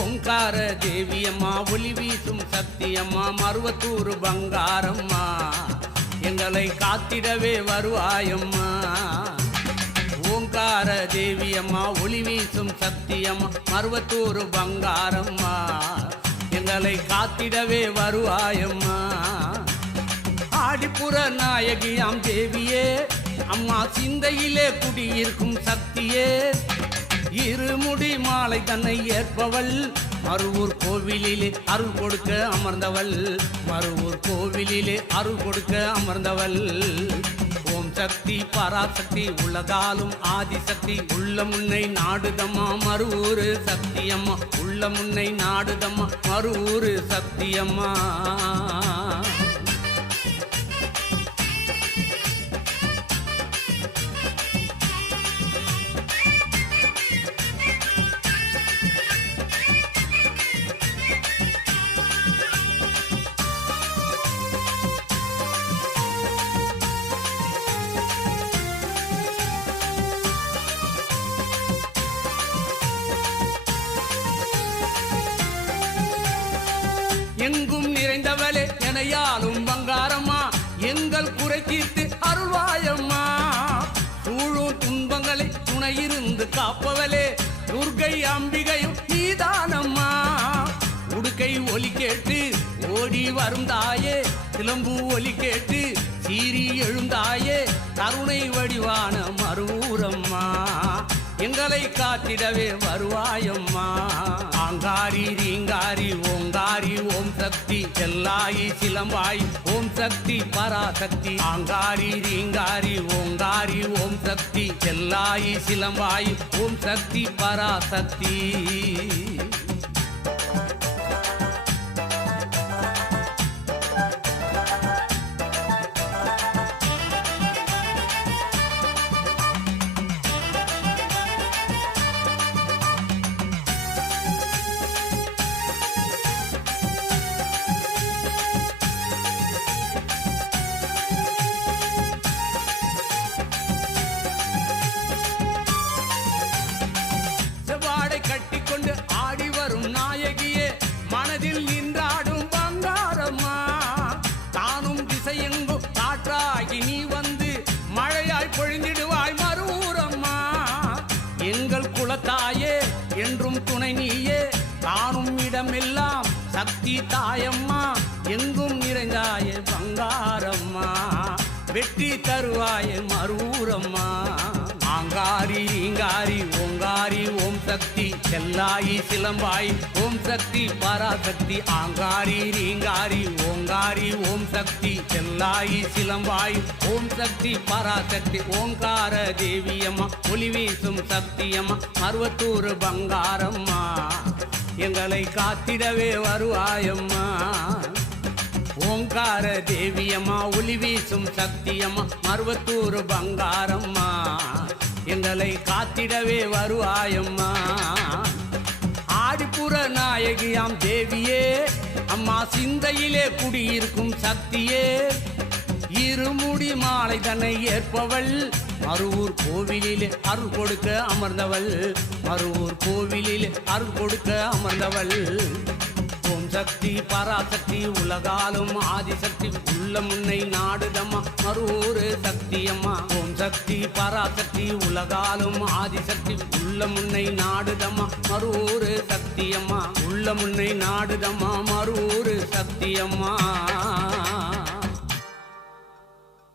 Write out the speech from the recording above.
ஓங்கார தேவியம்மா ஒளி வீசும் சத்தியம்மா மருவத்தூர் பங்காரம்மா எங்களை காத்திடவே வருவாயம்மா. ஓங்கார தேவியம்மா ஒளி வீசும் சத்தியம்மா மருவத்தூர் பங்காரம்மா. எங்களை காத்திடவே வருவாயம்மா. ஆடிப்புற நாயகியாம் தேவியே அம்மா சிந்தையிலே குடியிருக்கும் சக்தியே. இருமுடி மாலை தன்னை ஏற்பவள் மறுவூர் கோவிலிலே அருள் கொடுக்க அமர்ந்தவள். மறுவூர் கோவிலிலே அருள் கொடுக்க அமர்ந்தவள். ஓம் சக்தி பராசக்தி உலகாலும் ஆதிசக்தி உள்ள முன்னை நாடுதம்மா மறுவூர் சக்தியம்மா உள்ள முன்னை நாடுதம்மா மறுவூர் சக்தியம்மா. நிறைந்தவளே எனையாலும் பங்காரம்மா எங்கள் குறை தீர்த்து அருள்வாயம்மா. சூழும் துன்பங்களை துணையிருந்து காப்பவளே. துர்கை அம்பிகையும் நீதானம்மா. உடுக்கை ஒலி கேட்டு ஓடி வரும் தாயே. சிலம்பு ஒலி கேட்டு சீறி எழுந்தாயே. கருணை வடிவான மறுவூரம்மா எங்களை காத்திடவே வருவாயம்மா. ஆங்காரி ரீங்காரி ஓங்காரி ஓம் சக்தி எல்லாயி சிலம்பாய் ஓம் சக்தி பராசக்தி. ஆங்காரி ரீங்காரி ஓங்காரி ஓம் சக்தி எல்லாயி சிலம்பாய் ஓம் சக்தி பராசக்தி. குலத்தாயே என்றும் துணை நீயே. காணும் இடமெல்லாம் சக்தி தாயம்மா எங்கும் நிறைந்தாயே பங்காரம்மா. வெற்றி தருவாயே மரூரம்மா ஆங்காரி ஈங்காரி ஓங்காரி ஓம் சக்தி செல்லாயி சிலம்பாய் ஓம் சக்தி பராசக்தி ஆங்காரி ரீங்காரி ஓங்காரி ஓம் சக்தி செல்லாயி சிலம்பாய் ஓம் சக்தி பராசக்தி ஓங்கார தேவியம்மா ஒளி வீசும் சக்தியம்மா அறுபத்தூர் பங்காரம்மா எங்களை காத்திடவே வருவாயம்மா. ஓங்கார தேவியம்மா ஒளி வீசும் சக்தியம்மா மருவத்தூர் பங்காரம்மா. எங்களை காத்திடவே வருவாயம்மா. ஆடிப்புற நாயகியாம் தேவியே அம்மா சிந்தையிலே குடியிருக்கும் சக்தியே. இருமுடி மாலை தன்னை ஏற்பவள் மறுவூர் கோவிலிலே அருள் கொடுக்க அமர்ந்தவள். மறுவூர் கோவிலிலே அருள் கொடுக்க அமர்ந்தவள். ஓம் சக்தி பராசக்தி உலகாலும் ஆதிசக்தி. உள்ள முன்னை நாடுதம்மா மறுவூர் சக்தியம்மா. ஓம் சக்தி பராசக்தி உலகாலும் ஆதிசக்தி. உள்ள முன்னை நாடுதம்மா மறுவூர் சக்தியம்மா. உள்ள முன்னை நாடுதம்மா மறுவூர் சக்தியம்மா.